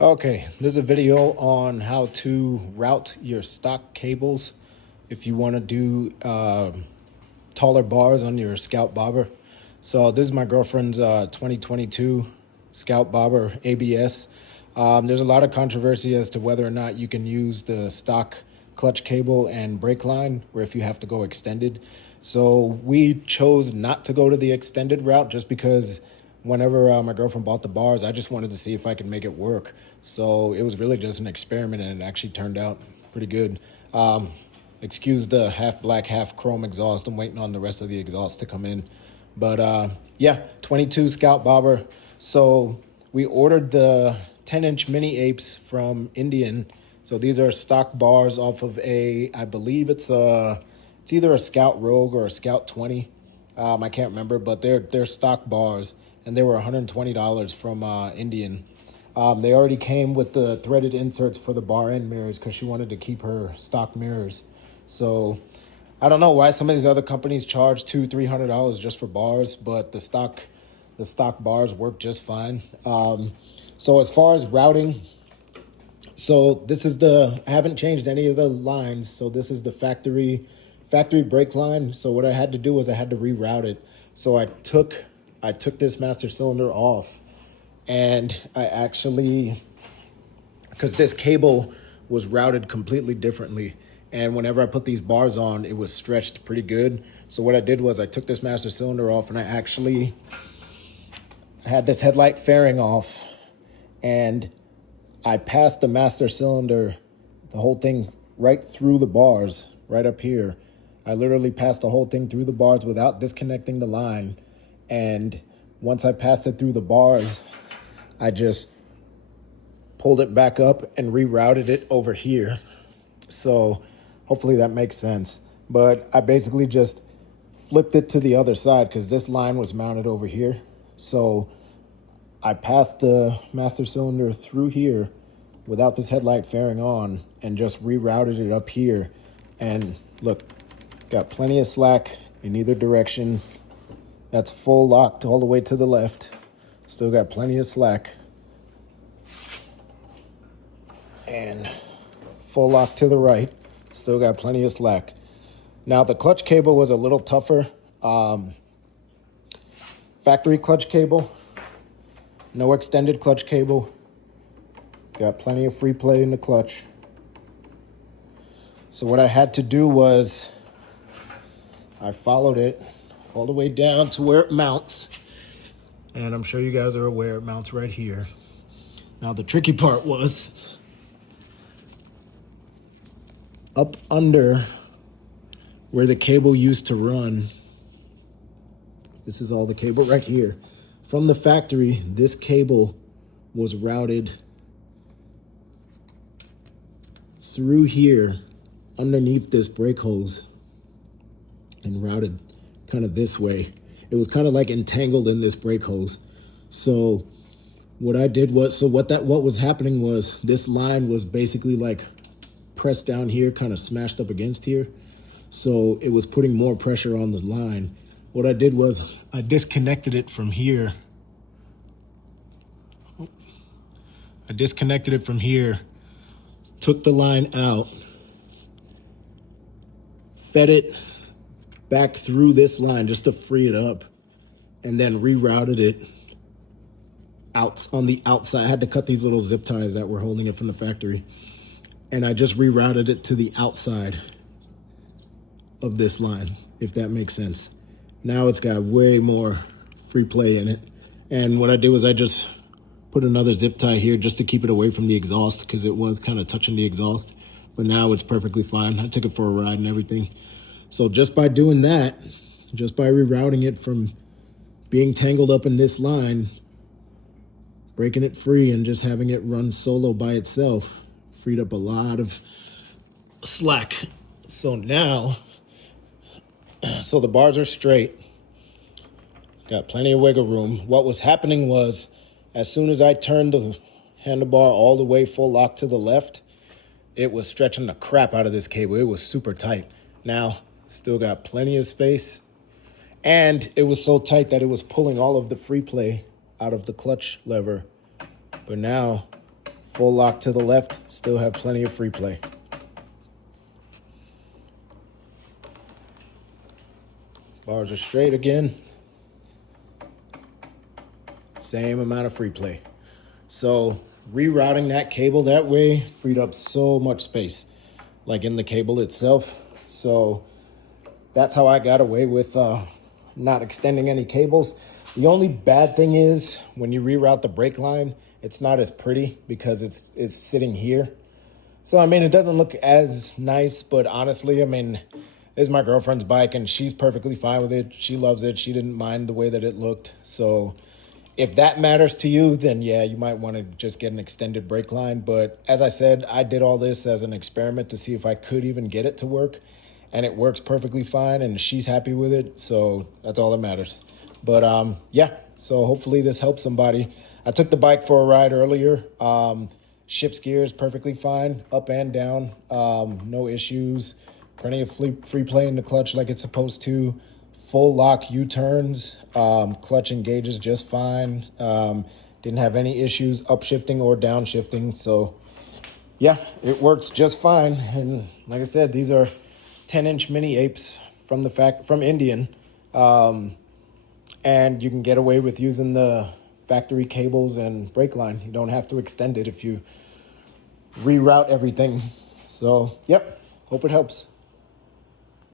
Okay, there's a video on how to route your stock cables if you want to do taller bars on your Scout Bobber. So this is my girlfriend's 2022 Scout Bobber ABS. There's a lot of controversy as to whether or not you can use the stock clutch cable and brake line, or if you have to go extended. So we chose not to go to the extended route just because whenever my girlfriend bought the bars, I just wanted to see if I could make it work. So it was really just an experiment, and it actually turned out pretty good. Excuse the half black, half chrome exhaust. I'm waiting on the rest of the exhaust to come in. But yeah, 22 Scout Bobber. So we ordered the 10-inch mini apes from Indian. So these are stock bars off of I believe it's either a Scout Rogue or a Scout 20. I can't remember, but they're stock bars, and they were $120 from Indian. They already came with the threaded inserts for the bar end mirrors because she wanted to keep her stock mirrors. So I don't know why some of these other companies charge $200-300 just for bars, but the stock bars work just fine. So as far as routing, so this is I haven't changed any of the lines. So this is the factory brake line. So what I had to do was I had to reroute it. So I took this master cylinder off, and I actually, because this cable was routed completely differently, and whenever I put these bars on, it was stretched pretty good. So what I did was I took this master cylinder off, and I actually had this headlight fairing off, and I passed the master cylinder, the whole thing, right through the bars, right up here. I literally passed the whole thing through the bars without disconnecting the line. And once I passed it through the bars, I just pulled it back up and rerouted it over here. So hopefully that makes sense. But I basically just flipped it to the other side because this line was mounted over here. So I passed the master cylinder through here without this headlight fairing on and just rerouted it up here. And look, got plenty of slack in either direction. That's full locked all the way to the left. Still got plenty of slack. And full lock to the right. Still got plenty of slack. Now the clutch cable was a little tougher. Factory clutch cable. No extended clutch cable. Got plenty of free play in the clutch. So what I had to do was I followed it all the way down to where it mounts. And I'm sure you guys are aware it mounts right here. Now the tricky part was up under where the cable used to run. This is all the cable right here. From the factory, this cable was routed through here underneath this brake hose and routed kind of this way. It was kind of like entangled in this brake hose. So what I did was, what was happening was this line was basically like pressed down here, kind of smashed up against here. So it was putting more pressure on the line. What I did was I disconnected it from here. Took the line out, fed it back through this line just to free it up, and then rerouted it out on the outside. I had to cut these little zip ties that were holding it from the factory, and I just rerouted it to the outside of this line, if that makes sense. Now it's got way more free play in it. And what I did was I just put another zip tie here just to keep it away from the exhaust, because it was kind of touching the exhaust, but now it's perfectly fine. I took it for a ride and everything. So just by doing that, just by rerouting it from being tangled up in this line, breaking it free and just having it run solo by itself, freed up a lot of slack. So now, so the bars are straight, got plenty of wiggle room. What was happening was, as soon as I turned the handlebar all the way full lock to the left, it was stretching the crap out of this cable. It was super tight. Now, still got plenty of space. And it was so tight that it was pulling all of the free play out of the clutch lever. But now, Full lock to the left, still have plenty of free play. Bars are straight again. Same amount of free play. So rerouting that cable that way freed up so much space, like in the cable itself. So that's how I got away with not extending any cables. The only bad thing is when you reroute the brake line, it's not as pretty because it's sitting here. So, I mean, it doesn't look as nice, but honestly, I mean, it's my girlfriend's bike and she's perfectly fine with it. She loves it. She didn't mind the way that it looked. So if that matters to you, then yeah, you might want to just get an extended brake line. But as I said, I did all this as an experiment to see if I could even get it to work. And it works perfectly fine and she's happy with it. So that's all that matters. But yeah, so hopefully this helps somebody. I took the bike for a ride earlier. Shifts gears perfectly fine, up and down, no issues. Plenty of free play in the clutch like it's supposed to. Full lock U-turns, clutch engages just fine. Didn't have any issues upshifting or downshifting. So yeah, it works just fine. And like I said, these are 10-inch mini apes from Indian. And you can get away with using the factory cables and brake line. You don't have to extend it if you reroute everything. So, yep, hope it helps.